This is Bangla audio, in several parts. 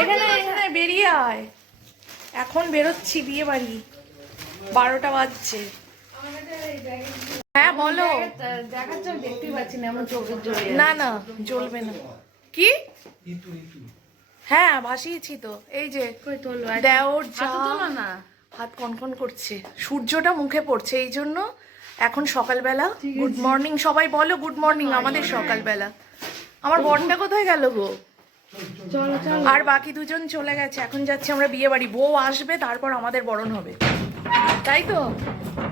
এখানে এখানে বেরিয়ে আয়। এখন বেরোচ্ছি বিয়ে বাড়ি, 12টা বাজছে। হ্যাঁ বলো। দেখতেই পাচ্ছি না, আমার চোখের জলে। না না জ্বলবে না। কি? হ্যাঁ ভাসিয়েছি তো। এই যে দেওর যা না হাত কনকন করছে, সূর্যটা মুখে পড়ছে এই জন্য। এখন সকালবেলা গুড মর্নিং সবাই বলো, গুড মর্নিং আমাদের সকালবেলা। আমার বরটা কোথায় গেল গো? চলো চলো। আর বাকি দুজন চলে গেছে। এখন যাচ্ছি আমরা বিয়ে বাড়ি, বউ আসবে তারপর আমাদের বরণ হবে, তাই তো?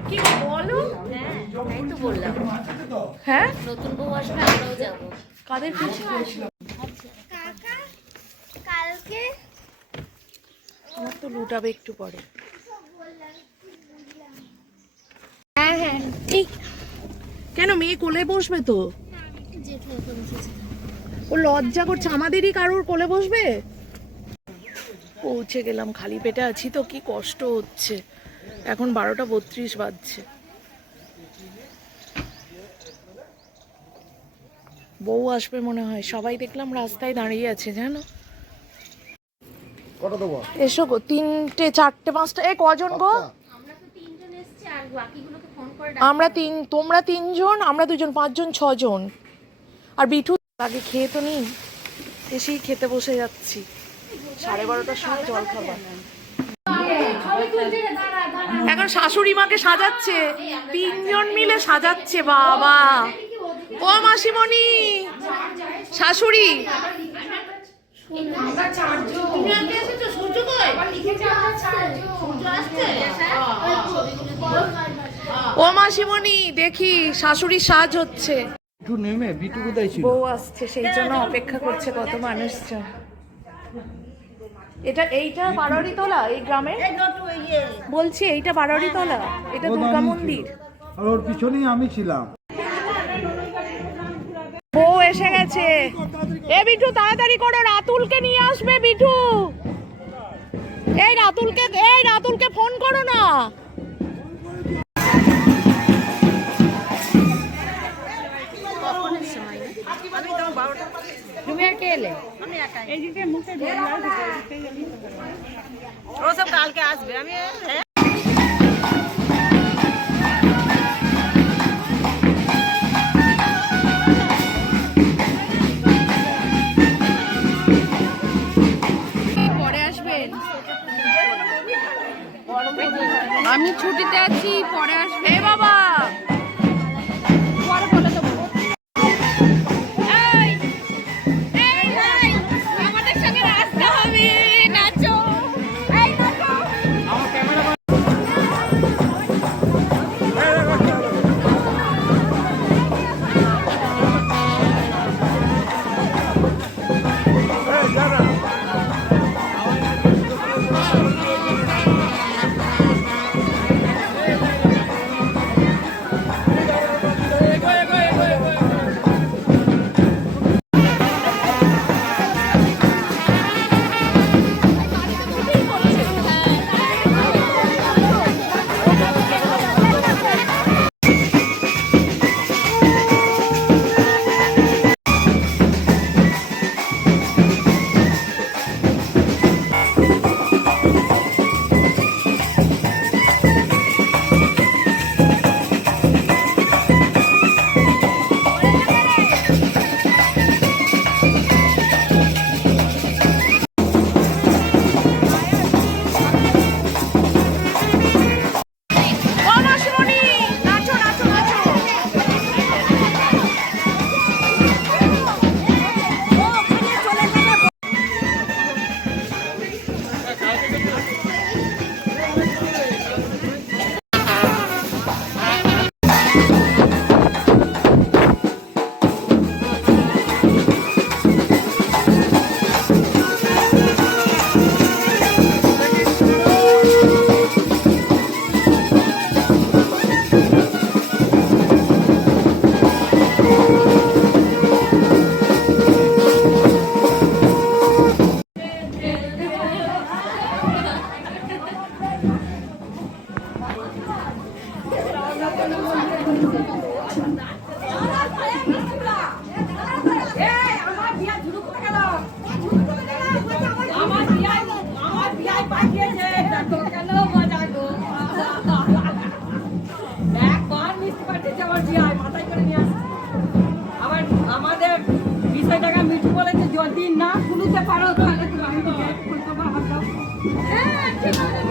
কি বলো? হ্যাঁ তাই তো বললাম, হ্যাঁ নতুন বউ আসবে, আমরাও যাবো। কাদের খুশি? কালকে আমার তো লুটাবে একটু পরে। হ্যাঁ হ্যাঁ এই কেন মেয়ে কোলে বসবে তো? ও লজ্জা করছে, আমাদেরই কারোর কোলে বসবে। পৌঁছে গেলাম, খালি পেটে আছি তো কি কষ্ট হচ্ছে। এখন 12টা 32 বাজছে। বউ আসবে মনে হয়, সবাই দেখলাম রাস্তায় দাঁড়িয়ে আছে জানো। এসো গো, 3টে 4টে 5টা। এ কজন গো? আমরা তোমরা 3জন, আমরা 2জন, 5জন 6জন। আর বিঠু আগে খেয়ে তো নি, এসেই খেতে বসে যাচ্ছি। 12:30টার সময় জল খাবার। এখন শাশুড়ি মাকে সাজাচ্ছে, 3জন মিলে সাজাচ্ছে। বাবা ও মাসিমণি, শাশুড়ি ও মাসিমণি, দেখি শাশুড়ির সাজ হচ্ছে। বউ আসছে সেই জন্য অপেক্ষা করছে কত মানুষজন। এইটা বারোয়ারি তোলা এই গ্রামে, বলছি এইটা বারোয়ারি তোলা, এটা দুর্গা মন্দির। আর ওর পিছনেই আমি ছিলাম। বউ এসে গেছে। এ বিটু তাড়াতাড়ি করো, রাতুলকে নিয়ে আসবে বিটু। এই রাতুলকে ফোন করো না। তুমি আর কে এলে? ও সব কালকে আসবে, আমি পরে আসবেন? আমি ছুটিতে আছি, পরে আসবে। এ বাবা পরে বলে দেবো। আমাদের সঙ্গে রাস্তা হবে, নাচো। Thank you.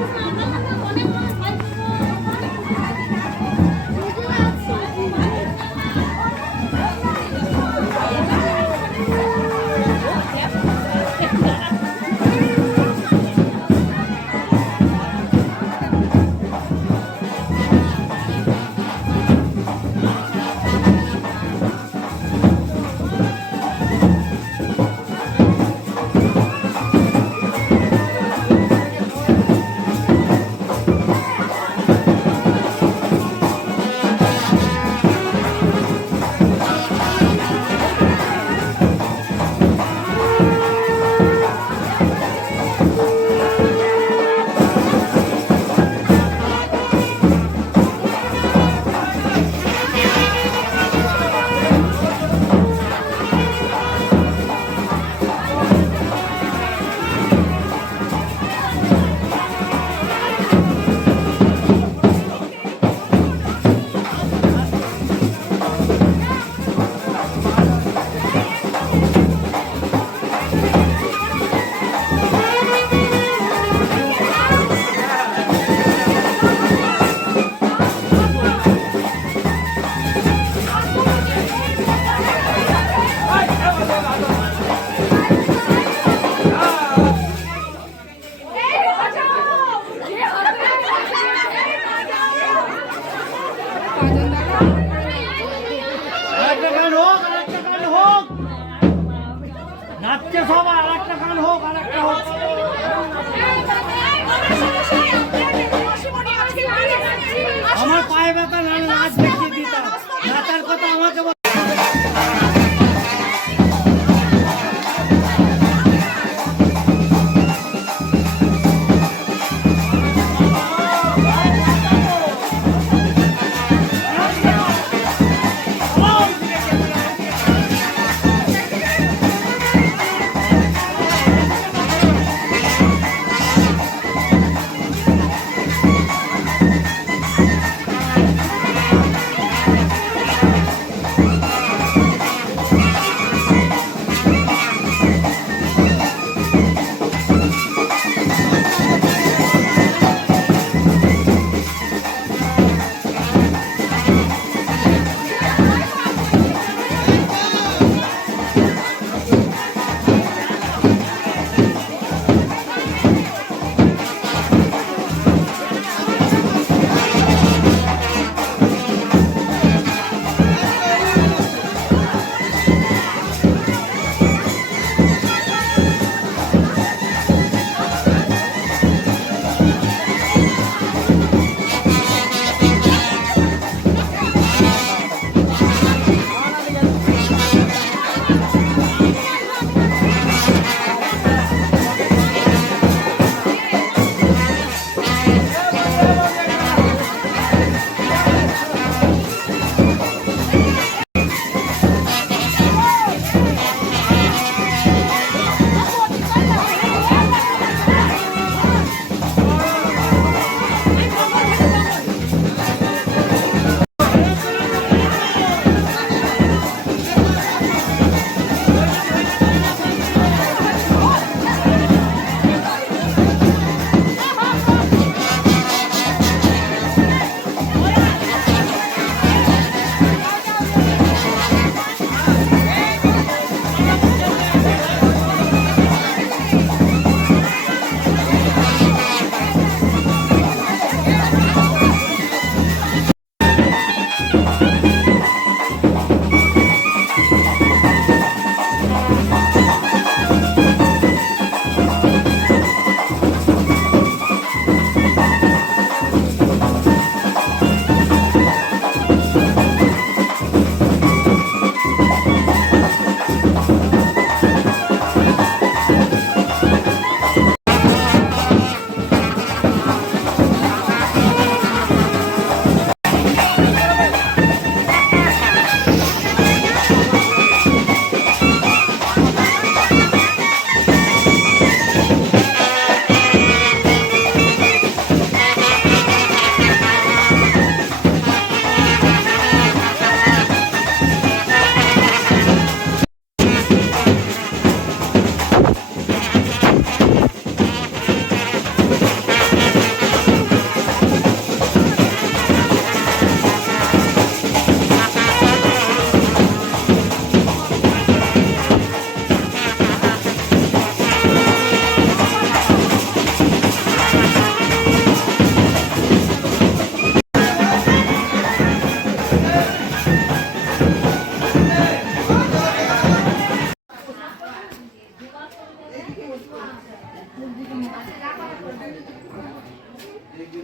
এই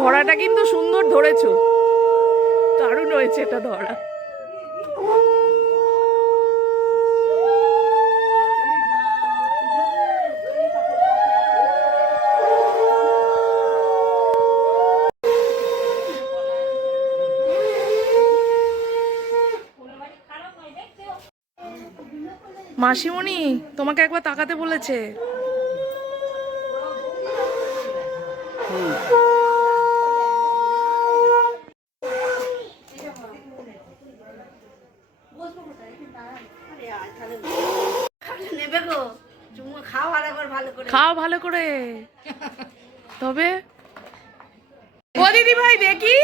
ঘোড়াটা কিন্তু সুন্দর ধরেছো, দারুণ হয়েছে এটা ধরা। মাসিমণি তোমাকে একবার তাকাতে বলেছে। খাও ভালো করে। তবে ও দিদি ভাই দেখি,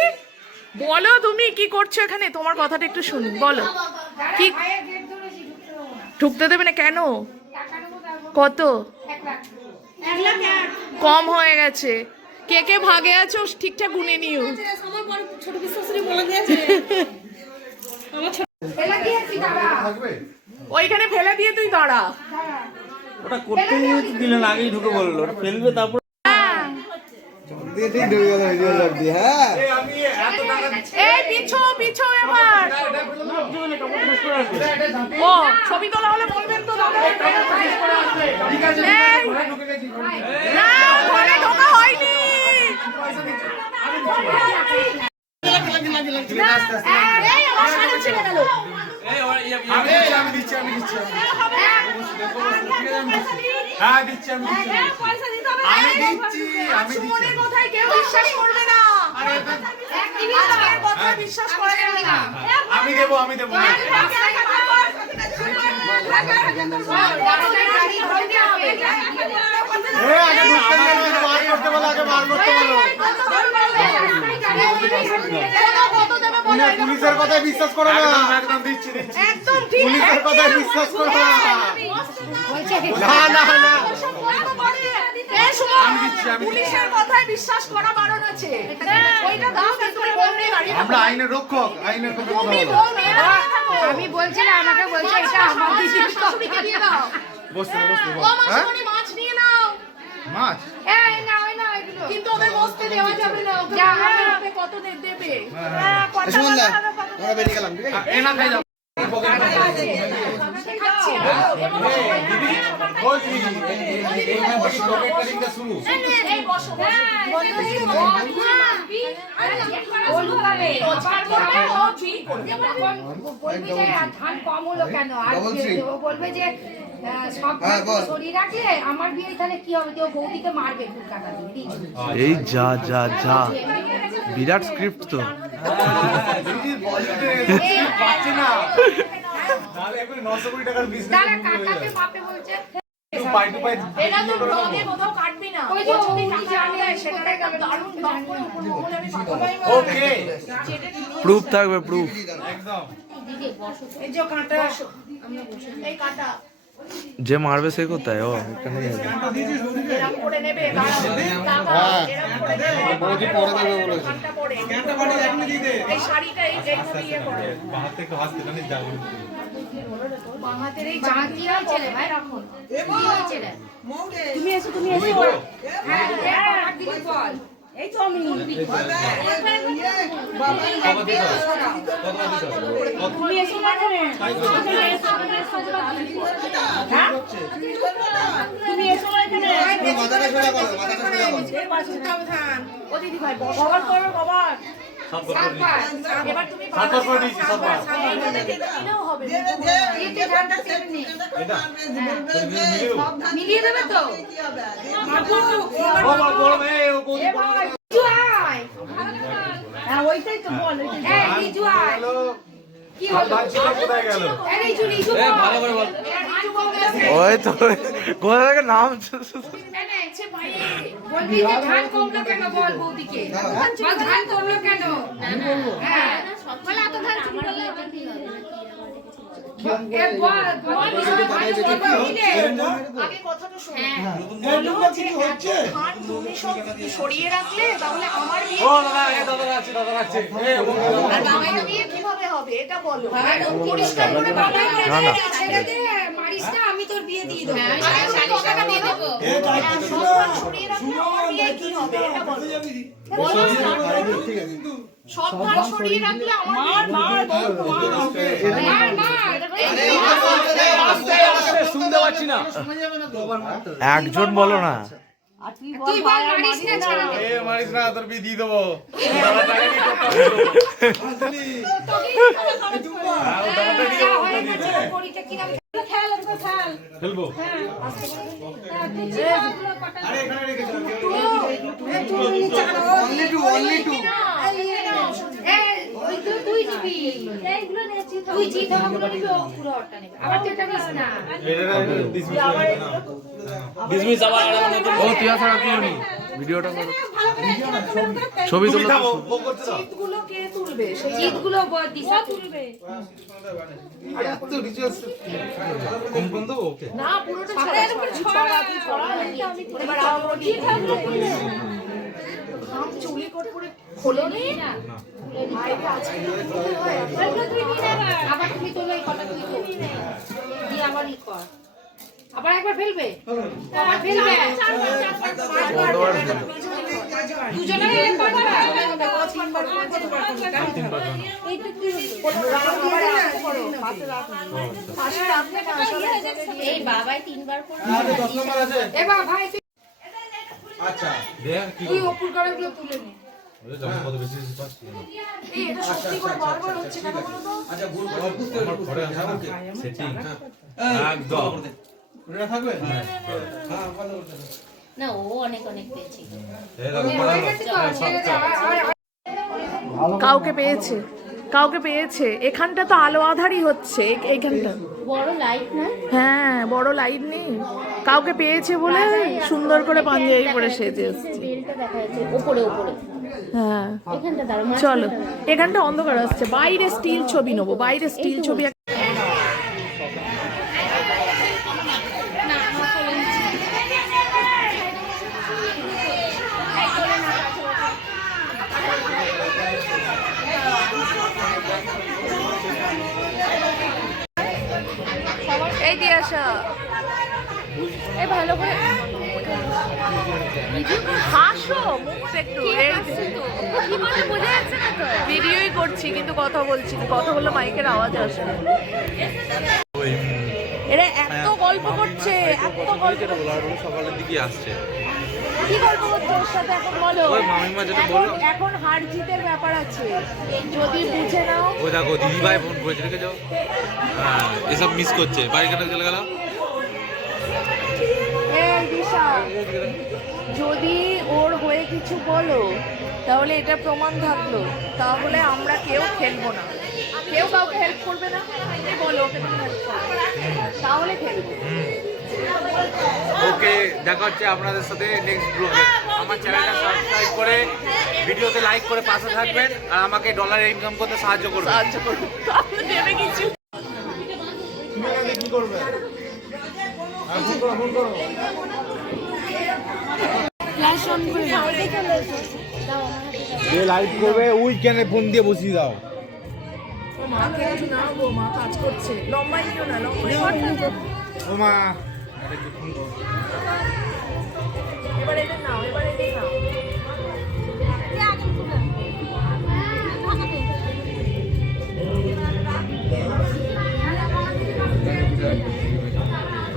বলো তুমি কি করছো এখানে, তোমার কথাটা একটু শুনি, বলো কি। ঢুকতে দেবে না কেন? কত? কম হয়ে গেছে। কে কে ভাগে আছো ঠিকঠাক গুনে নিও। ওইখানে ফেলে দিয়ে তুই দাঁড়া। ওটা করতে গিয়ে দিলেন, আগেই ঢুকে বললো ওটা ফেলবে, তারপর এই পিছো পিছো এবার। ও ছবি তোলা হলে বলবেন তো দাদা। না ঘরে ঢোকা হয়নি। কোথায় কেউ বিশ্বাস করবে না। বিশ্বাস করে না। আমি দেবো, আমি দেবো। পুলিশের কথায় বিশ্বাস করো না। একদম দিচ্ছি, একদম ঠিক। পুলিশের কথায় বিশ্বাস করো না। না না না, পুলিশের কথায় বিশ্বাস করা বারণ আছে। ওইটা দাও, তুমি বলবে গাড়ি। আমরা আইনের রক্ষক, আইনের কথা তুমি বলো। বলবে না। আমি বলছি না, আমাকে বলছে এটা আমার দিদির শাশুড়িকে দিয়ে দাও। বসতে বসতে ও মাসিমণি মাছ নিয়ে নাও। মাছ এই না ওই না এগুলো কিন্তু ওদের বসতে দেওয়া যাবে না। ওকে যা, ওকে কত দেবে? এনা খাই যাও। শেখাচ্ছি এই বসো। বলু পাবে ও ঠিক করবে। বলবি যে ধান কম হলো কেন, আর ও বলবে যে সব শরীর রাখলে আমার বিয়ে তাহলে কি হবে, কেউ বৌদিকে মারবে কলকাতা দিয়ে। এই যা যা যা, বিরাট স্ক্রিপ্ট তো। পাচ্ছি না, তাহলে এখন 900 কোটি টাকার বিজনেস। তারা কাকাকে মাপে বলছে পাই টু পাই। এটা তো ব্লগে কোথাও কাটবি না। ওই যে ও যদি ওই টাকা যে আনলে সেটা একটা দারুণ ব্লগ করে উপর মহলে আমি পাঠাবো। ওকে, প্রুফ থাকবে, প্রুফ। একদম। এই যে কাঁটা, এই কাঁটা যে মারবে সে কোথায়? ও এখানে এরকম করে নেবে। দাঁড়াও, এরকম করে নেবে। বৌদি পরে দেবে বলেছে। কাঁটা পরে। এই শাড়িটা এইভাবে ইয়ে করো। বাহাতে একটু হাসতে জানিস যাবো। বাঁহাতের এই কি হয়েছে রে ভাই, রাখুন কি হয়েছে রে? তুমি এসো, তুমি এসো। হ্যাঁ আমার দিদি বল। এই তো আমি। তুমি এসো না এখানে। হ্যাঁ? তুমি এসো না এখানে। এই পাশে সাবধান। ও দিদি ভাই কভার করো, কভার। এবার তুমি সাতবার করে দিয়েছি, সাতবার। দিলেও হবে। দিদি ধানটা ছেড়ে নি। এটা মিলিয়ে দেবে তো? বড় মেয়ে ও বৌদি বড় মেয়ে। রিজু আয়। হ্যাঁ ওইটাই তো বল। এই রিজু আয়। কি হলো? বাচ্চাটা কোথায় গেল? এই রিজু রিজু ভালো করে বল। ওই তো কোথা থেকে নাম। বলবি যে ধান কমলো কেন, বল বৌদিকে। বল ধান কমলো কেন? হ্যাঁ বলে এত ধান চুরি করলে আগে কথাটা শোনো। বলো যে এত ধান তুমি সব সরিয়ে রাখলে তাহলে আমার বিয়ে আর বাবাইয়ের বিয়ে কিভাবে হবে এটা বলো। পরিষ্কার করে বাবাই বলে না, না। ছেড়ে দে, মারিস না, আমি তোর বিয়ে দিয়ে দেবো। আরে তুমি কথাটা দিয়ে দেবো। সব ধান সরিয়ে রাখলে আমার বিয়ে কি হবে এটা বলো। বলো সব ধান সরিয়ে রাখলে আমার বিয়ে শুনতে পাচ্ছি না। একজন বলো না। তুই বল, মারিস না, ছেড়ে দে। মারিস না, তোর বিয়ে দিয়ে দেবো। ফেলবো। তুই চিঠাগুলো নিবি, ও পুরো ওটা নেবে। আবার তুই এটা নিস না। ডিসমিস আবার আলাদা নতুন। ও তুই ছাড়া কি হনি ভিডিওটা করো, ছবি তুলো। চিটগুলো কে তুলবে সেই জিতগুলো দিশা তুলবে। না পুরোটা ছড়া তুই ছড়া এবার আম চুলি করে খোলো নি না ভাইকে আজকে আবার তুমি তোলো, এই কটা তুই তো দিয়ে আবার ই কর। আবার একবার ফেলবে, আবার ফেলবে। দুজনে মিলে পারবে। এই বাবাই 3 বার করে এবার ভাই তুই আচ্ছা তুই ওপর করে গুলো তুলে নে। এটা সত্যি করে বারবার হচ্ছে কেন বলো তো? একদম না ও অনেক অনেক পেয়েছি হয়ে গেছে তো, ছেড়ে দে। কাউকে পেয়েছে কাউকে পেয়েছে। এখানটা তো আলো আধারই হচ্ছে এইখানটা। বড় লাইট না হ্যাঁ বড় লাইট নেই। কাউকে পেয়েছে বলে সুন্দর করে পাঞ্জাবি পরে সেজে এসছে। বেলটা দেখা যাচ্ছে উপরে উপরে হ্যাঁ এখানটা দাঁড়া চলো এখানটা অন্ধকার আসছে। বাইরে স্টিল ছবি নেবো, বাইরে স্টিল ছবি এই দিয়ে আসা। এই ভালো করে হাসো মুখটা একটু ভিডিওই করছি কিন্তু কথা বলছি, কথা বললে মাইকের আওয়াজ আসবে। এরা এত গল্প করছে, এত গল্প সকালের দিকে আসছে। কি গল্প করছে ওর সাথে এখন বলো। ওই মামিমা যেটা এখন বললো। এখন হার জিতের ব্যাপার আছে, যদি বুঝে নাও। ও দেখো দিদি ভাই ফোন করেছে, রেখে যাও। হ্যাঁ এসব মিস করছে, বাড়ি কেন চলে গেল। এই দিশা, যদি ওর হয়ে কিছু বলো তাহলে এটা প্রমাণ থাকলো, তাহলে আমরা কেউ খেলবো না, কেউ কাউকে হেল্প করবে না। বলো ওকে তুমি হেল্প করবে, তাহলে খেলবো। ওকে দেখা হচ্ছে আপনাদের সাথে নেক্সট ব্লগে। আমার চ্যানেলটা সাবস্ক্রাইব করে ভিডিওতে লাইক করে পাশে থাকবেন আর আমাকে ডলার ইনকাম করতে সাহায্য করবেন। সাহায্য করবো, তাহলে দেবে কিছু। কি করবে? ফোন করো। যে লাইভ করবে উইকেন্ডে ফোন দিয়ে বসিয়ে দাও। মাকে একটু নাও গো, মা কাজ করছে। লম্বাই নিও না, লম্বাই ও মা এবার এটা নাও, এবার এটা নাও।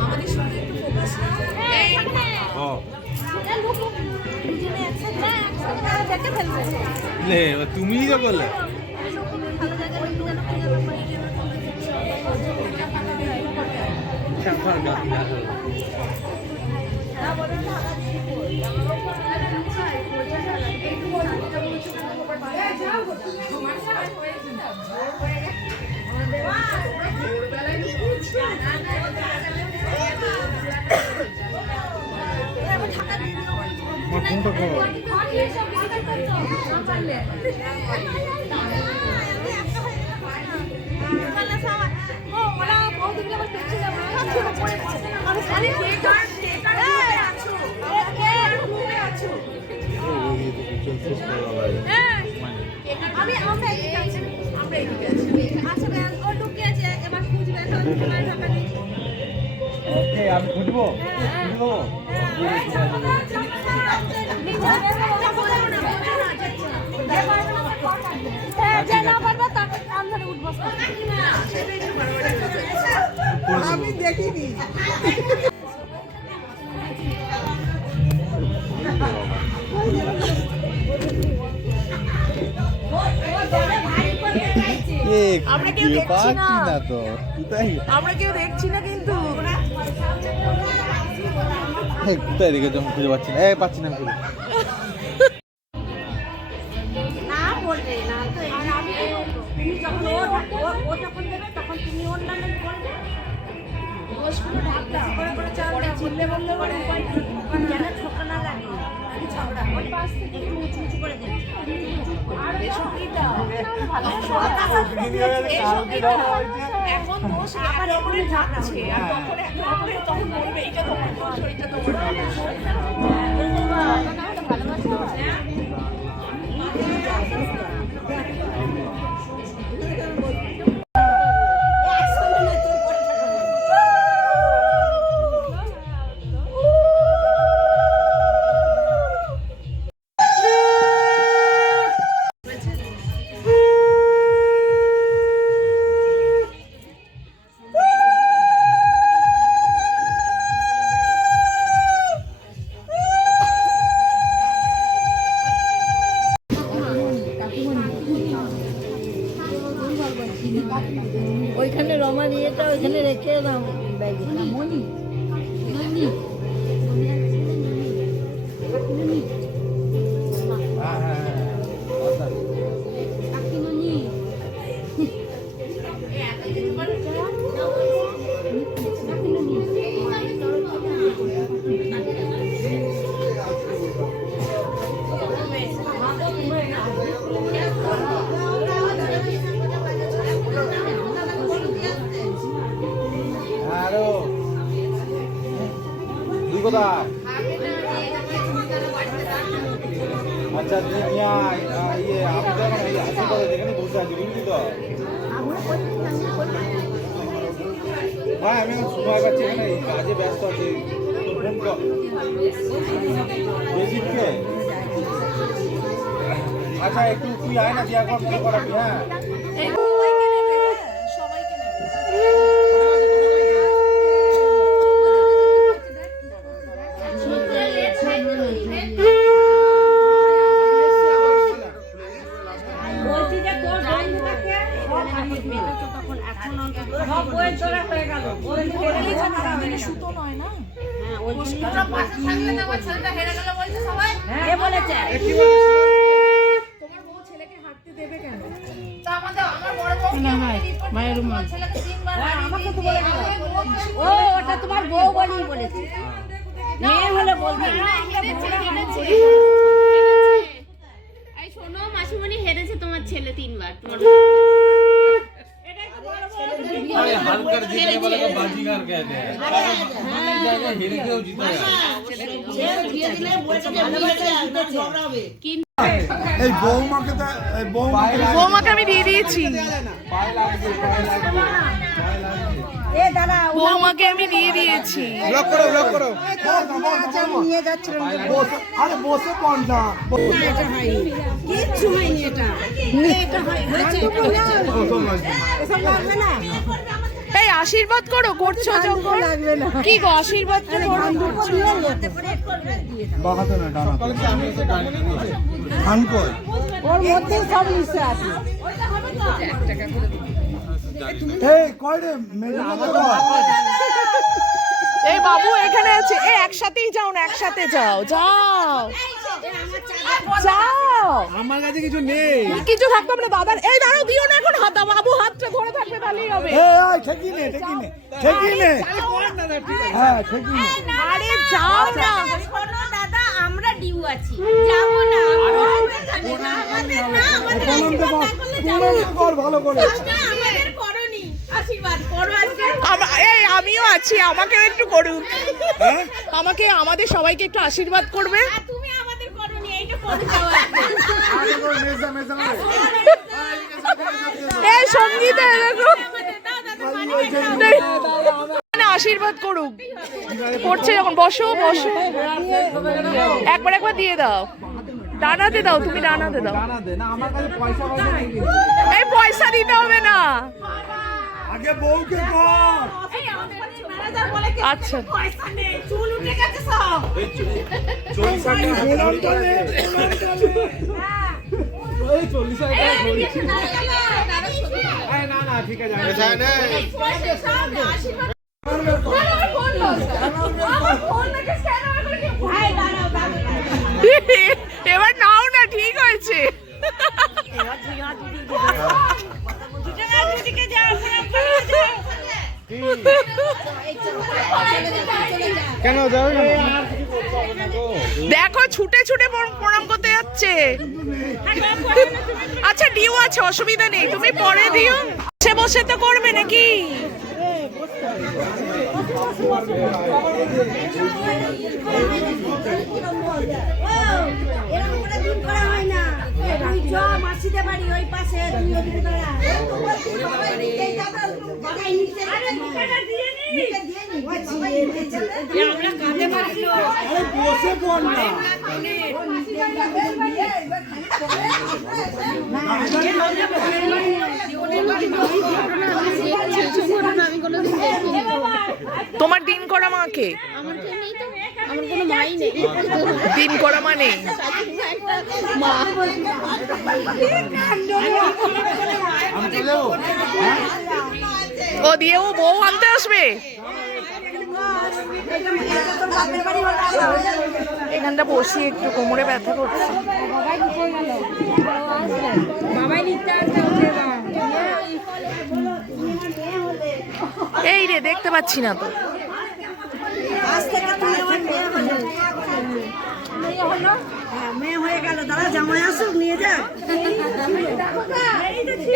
আমাদের সঙ্গে একটু ফোকাস তুমিই তো বললে। ফোনটা করো। ওরা ওকে আমি খুঁজবো খুঁজবো আমি দেখিনি। আমরা কেউ দেখছি না তো কোথায় আমরা কেউ দেখছি না কিন্তু কোথায় রেখে যখন খুঁজে পাচ্ছি না পাচ্ছি না খুঁজে না বলবে না তো আর আমি তুমি যখন ও যখন দেবে তখন তুমি ওর নামে বলবে দোষগুলো ঢাকতে করে চালটা বললে যেন ছোট না লাগে ঝগড়া ওর পাশ থেকে একটু উঁচু উঁচু করে দেবে আর এসব কি দাও এখন দোষ আবার ওপরে যাচ্ছে আর তখন বলবে এইটা তোমার দোষ ওইটা তোমার ওইখানে রমা দিয়েটা ওইখানে রেখে দাও ব্যাগে আরো তুই কোথায় আচ্ছা তুই নিয়ে আয় ইয়ে আমি তো এখন এই হাসি করে যেখানে বসে আছি বুঝলি তো হ্যাঁ আমি এখন সময় পাচ্ছি এখানে কাজে ব্যস্ত আছি তোর ফোন কর বেশিকে আচ্ছা একটু তুই আয় না দিয়া কর ফোন করাবি হ্যাঁ সুতো নয় না তোমার বউ ছেলেকে হাঁটতে দেবে কেন? ও ওটা তোমার বউ বলেই বলেছে মেয়ে হলে বলবে এই শোনো মাসিমণি হেরেছে তোমার ছেলে 3 বার তোমার अरे हारकर जीतने वाले को बाजीगर कहते हैं जाएगा हेरे के जीता है এই বৌমাকে তো এই বৌমাকে আমি দিয়ে দিয়েছি বৌমাকে আমি দিয়ে দিয়েছি ব্লক করো নিয়ে যাচ্ছিলাম আরে বসে কোন না কিচ্ছু হয়নি এটা এটা হয়েছে এসব লাগবে না এই আশীর্বাদ করো করছো যখন কি গো আশীর্বাদ তো করো করছো বাগাতে না ডানা খান কই ওর মধ্যে সব মিশে আছে এই কই রে মেয়ে আমাকে এই বাবু এখানে আছে এই একসাথেই যাও না একসাথে যাও যাও যাও আমার কাছে কিছু নেই কিছু থাকতো না দাদার এই দাঁড়াও দিও না এখন হাত বাবু হাতটা ধরে থাকবে তাহলেই হবে এই ঠেকি নে হ্যাঁ ঠেকি নে আরে যাও না শোনো দাদা আমরা ডিউ আছি যাব না আমাদের না প্রণাম কর ভালো করে আমাদের করনি আশীর্বাদ করো আজকে এই আমিও আছি আমাকেও একটু করুক আমাকে আমাদের সবাইকে একটু আশীর্বাদ করবে তুমি আমাদের করনি এইটা করে দাও আরে মেজা সঙ্গীতে দেখো না, আশীর্বাদ করুক করছে যখন। বসো বসো, একবার একবার দিয়ে দাও, ডানাতে দাও, তুমি ডানাতে দাও। জানা দে না, আমার কাছে পয়সা নেই। এই পয়সা দিতে হবে না। আগে বউকে কর। আচ্ছা এই 40,000 টাকা বলছি। আরে না না, ঠিক আছে। এবার নাও না, ঠিক হয়েছে। কেন যাবে না? দেখো ছুটে ছুটে প্রণাম করতে যাচ্ছে। আচ্ছা ডিউ আছে, অসুবিধা নেই, তুমি পরে দিও। বসে বসে তো করবে নাকি? এরকম করে দিন করা হয় না। তুই চ মাসিদের বাড়ি ওই পাশে, তুই ওদিকে দাঁড়া। বাবাই নিচে আমরা কাঁদে পারছি। আরে বসে পড় না। তোমার দিন করা মাকে? আমার কোনো মাই নেই। দিন করা মা নেই? আমি চলে যাবো। ও দিয়ে ও বউ আনতে আসবে? এখানটা বসি, একটু কোমরে ব্যথা করছে। এই রে, দেখতে পাচ্ছি না তো। আজ থেকে তুই আমার মেয়ে হলো। মেয়ে হলো? হ্যাঁ, মেয়ে হয়ে গেল। দাদা জামাই আসুক, নিয়ে যা।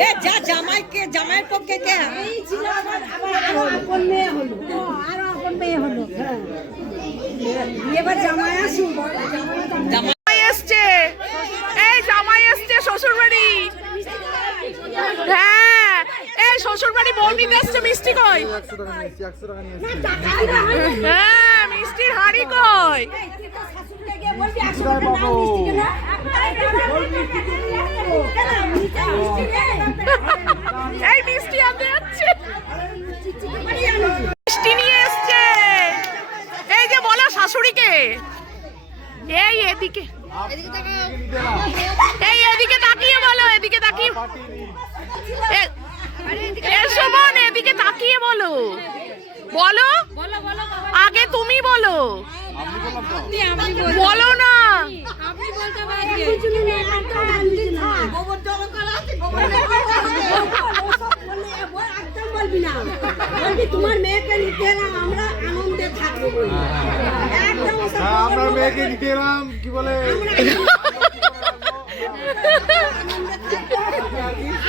এ যা, জামাইকে, জামাইয়ের পক্ষে কে? এই ছিল আবার আরো আপন মেয়ে হলো। আরো আপন মেয়ে হলো। হ্যাঁ, এবার জামাই আসুক। জামাই এসছে, এই জামাই এসছে শ্বশুর বাড়ি। হ্যাঁ, এই শ্বশুর বাড়ি বউ নিতে এসছে। মিষ্টি কই? 100 টাকা নিয়েছি, 100 টাকা নিয়েছি। হ্যাঁ, মিষ্টির হাড়ি কই? এই মিষ্টি আনতে যাচ্ছে, মিষ্টি নিয়ে এসছে। এই যে বলো শাশুড়িকে, এই এদিকে, এই এদিকে তাকিয়ে বলো, এদিকে তাকিয়ে। এসো বোন, এদিকে তাকিয়ে বলো, বলো আগে, তুমি বলো, বলো না। তোমার মেয়েকে নিতে এলাম, আমরা আনন্দে থাকবো বলি। একদম ওসব হ্যাঁ, আমরা মেয়েকে নিতে এলাম, কি বলে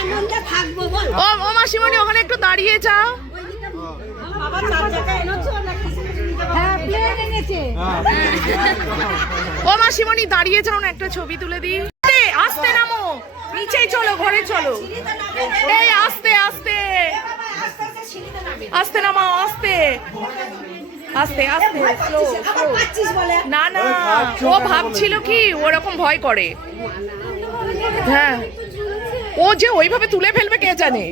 আনন্দে থাকবো বল। ও মাসিমণি, ওখানে একটু দাঁড়িয়ে যাও। বাবা চার চাকা এনেছো নাকি? হ্যাঁ, প্লেন এনেছে। ও মাসিমণি দাঁড়িয়ে যাও না, একটা ছবি তুলে দিই। আস্তে নামো, নিচেই চলো, ঘরে চলো। এই আস্তে আস্তে আস্তে নামো, আস্তে আস্তে আস্তে, স্লো স্লো। পাচ্ছিস বলে না না, ও ভাবছিল কি ওরকম ভয় করে। হ্যাঁ, ও যে ওইভাবে তুলে ফেলবে কে জানে।